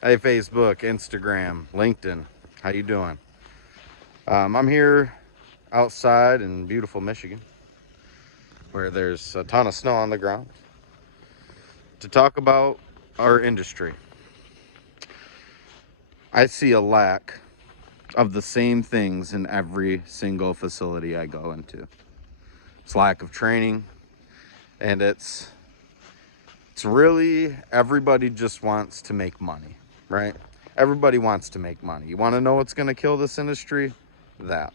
Hey, Facebook, Instagram, LinkedIn. How you doing? I'm here outside in beautiful Michigan, where there's a ton of snow on the ground, to talk about our industry. I see a lack of the same things in every single facility I go into. It's lack of training, and it's really everybody just wants to make money, right? Everybody wants to make money. You want to know what's going to kill this industry? That.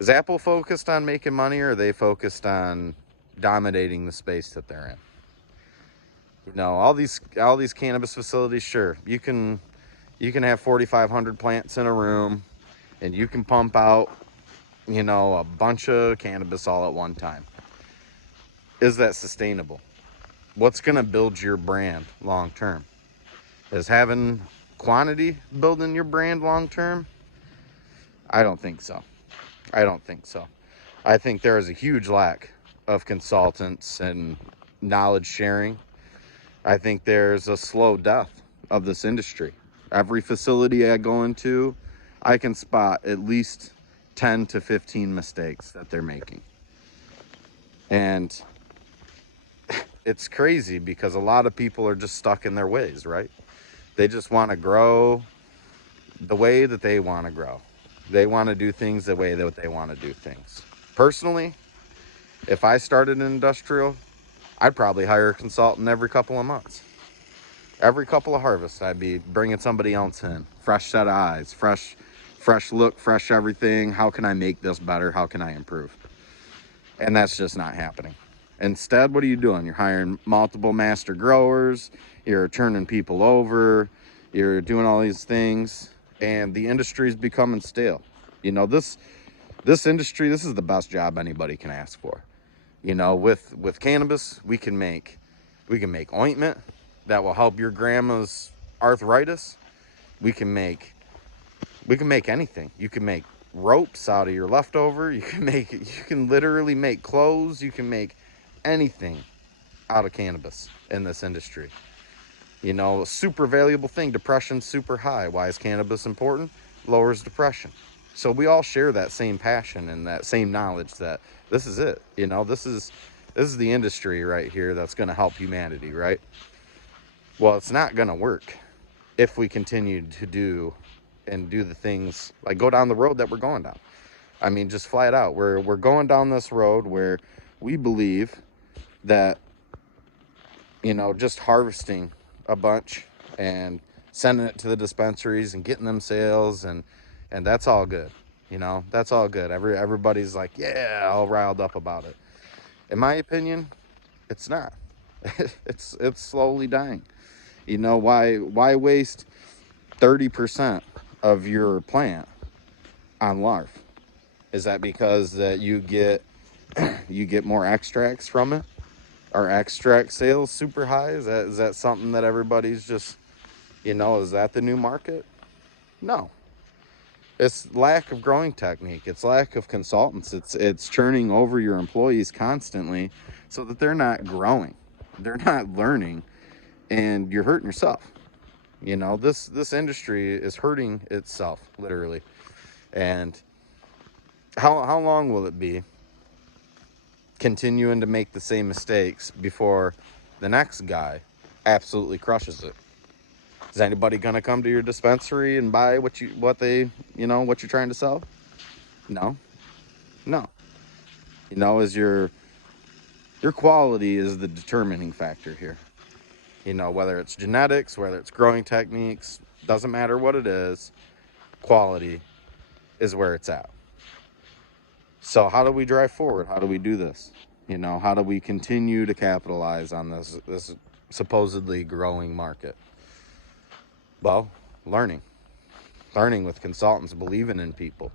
Is Apple focused on making money, or are they focused on dominating the space that they're in? All these cannabis facilities, sure, you can have 4,500 plants in a room, and you can pump out a bunch of cannabis all at one time. Is that sustainable? What's going to build your brand long term? Is having quantity building your brand long term? I don't think so. I don't think so. I think there is a huge lack of consultants and knowledge sharing. I think there's a slow death of this industry. Every facility I go into, I can spot at least 10 to 15 mistakes that they're making. And it's crazy because a lot of people are just stuck in their ways, right? They just want to grow the way that they want to grow. They want to do things the way that they want to do things. Personally, if I started an industrial, I'd probably hire a consultant every couple of months. Every couple of harvests, I'd be bringing somebody else in. Fresh set of eyes, fresh look, fresh everything. How can I make this better? How can I improve? And that's just not happening. Instead, what are you doing? You're hiring multiple master growers. You're turning people over. You're doing all these things, and the industry is becoming stale. This industry, this is the best job anybody can ask for. With cannabis, we can make ointment that will help your grandma's arthritis. We can make we can make anything. You can make ropes out of your leftover. You can literally make clothes. You can make anything out of cannabis in this industry. A super valuable thing. Depression's super high. Why is cannabis important? Lowers depression. So we all share that same passion and that same knowledge that this is it. This is the industry right here that's going to help humanity, right? Well, it's not going to work if we continue to do the things like go down the road that we're going down. I mean, just flat out, we're going down this road where we believe that just harvesting a bunch and sending it to the dispensaries and getting them sales and that's all good. That's all good. Everybody's like, yeah, all riled up about it. In my opinion, it's not. It's slowly dying. Why waste 30% of your plant on larf? Is that because that you get more extracts from it? Are extract sales super high? Is that something that everybody's just is that the new market? No. It's lack of growing technique. It's lack of consultants. It's churning over your employees constantly so that they're not growing. They're not learning, and you're hurting yourself. This industry is hurting itself literally. And how long will it be continuing to make the same mistakes before the next guy absolutely crushes it? Is anybody gonna come to your dispensary and buy what you're trying to sell? No, no. Is your quality is the determining factor here. Whether it's genetics, whether it's growing techniques, doesn't matter what it is. Quality is where it's at. So how do we drive forward? How do we do this? How do we continue to capitalize on this supposedly growing market? Well, learning with consultants, believing in people,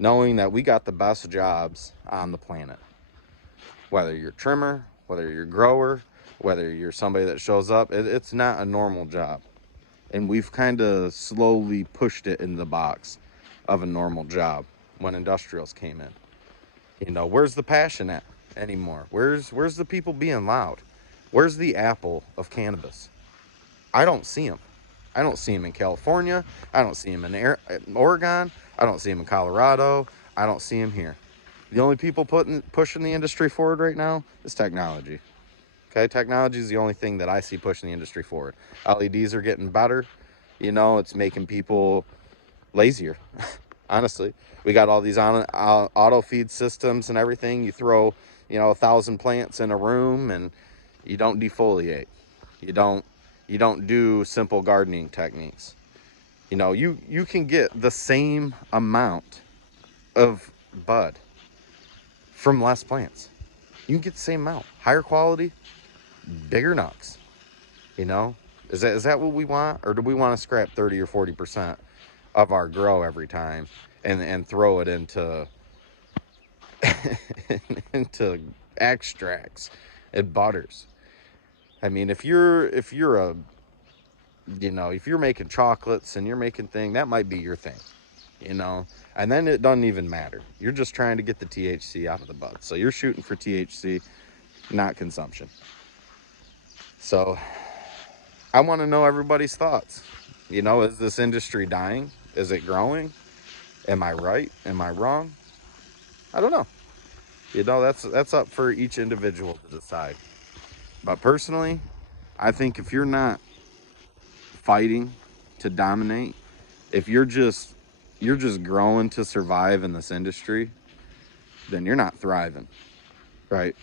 knowing that we got the best jobs on the planet. Whether you're a trimmer, whether you're a grower, whether you're somebody that shows up, it's not a normal job. And we've kind of slowly pushed it in the box of a normal job when industrials came in. Where's the passion at anymore? Where's the people being loud? Where's the Apple of cannabis? I don't see them. I don't see them in California. I don't see them in Oregon. I don't see them in Colorado. I don't see them here. The only people pushing the industry forward right now is technology. Okay, technology is the only thing that I see pushing the industry forward. LEDs are getting better. You know, it's making people lazier. Honestly, we got all these auto feed systems and everything. You throw, 1,000 plants in a room, and you don't defoliate. You don't do simple gardening techniques. You can get the same amount of bud from less plants. You can get the same amount, higher quality, bigger nuts. You know, is that what we want, or do we want to scrap 30 or 40% of our grow every time and throw it into into extracts and butters? I mean, if you're a if you're making chocolates and you're making thing, that might be your thing, and then it doesn't even matter. You're just trying to get the THC out of the bud, so you're shooting for THC, not consumption. So I want to know everybody's thoughts. Is this industry dying? Is it growing? Am I right? Am I wrong? I don't know. That's up for each individual to decide. But personally, I think if you're not fighting to dominate, if you're just growing to survive in this industry, then you're not thriving, right?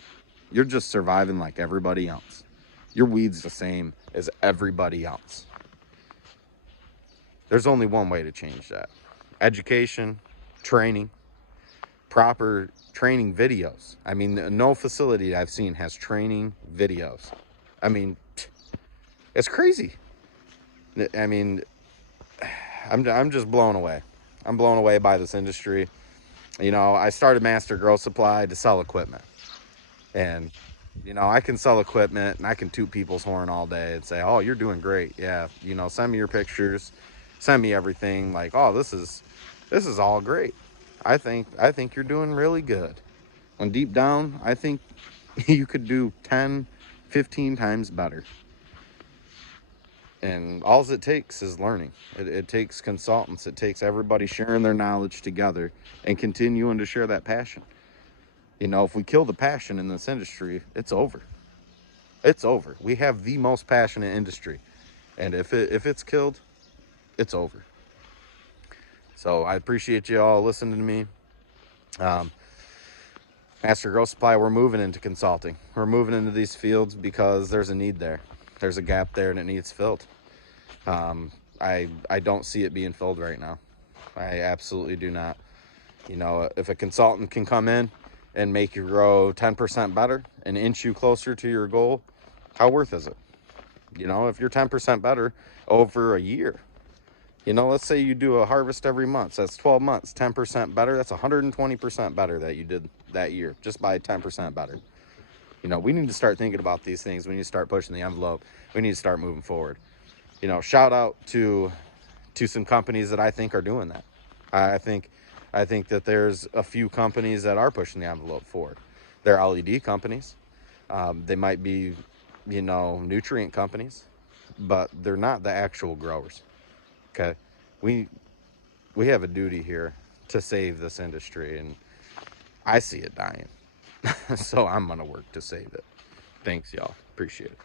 You're just surviving like everybody else. Your weed's the same as everybody else. There's only one way to change that. Education, training, proper training videos. I mean, no facility I've seen has training videos. I mean, it's crazy. I mean, I'm just blown away. I'm blown away by this industry. I started Master Grow Supply to sell equipment. And, I can sell equipment and I can toot people's horn all day and say, oh, you're doing great. Yeah, send me your pictures, send me everything. Like, oh, this is all great. I think you're doing really good. When deep down, I think you could do 10, 15 times better. And all it takes is learning. It takes consultants. It takes everybody sharing their knowledge together and continuing to share that passion. If we kill the passion in this industry, it's over. It's over. We have the most passionate industry. And if it's killed, it's over. So I appreciate you all listening to me. Um, Master Grow Supply, we're moving into consulting. We're moving into these fields because there's a need there. There's a gap there and it needs filled. I don't see it being filled right now. I absolutely do not. If a consultant can come in and make you grow 10% better and inch you closer to your goal, how worth is it? If you're 10% better over a year, let's say you do a harvest every month. So that's 12 months, 10% better. That's 120% better that you did that year just by 10% better. We need to start thinking about these things. We need to start pushing the envelope. We need to start moving forward. Shout out to some companies that I think are doing that. I think that there's a few companies that are pushing the envelope forward. They're LED companies. They might be, nutrient companies, but they're not the actual growers. Okay, we have a duty here to save this industry, and I see it dying. So I'm gonna work to save it. Thanks, y'all. Appreciate it.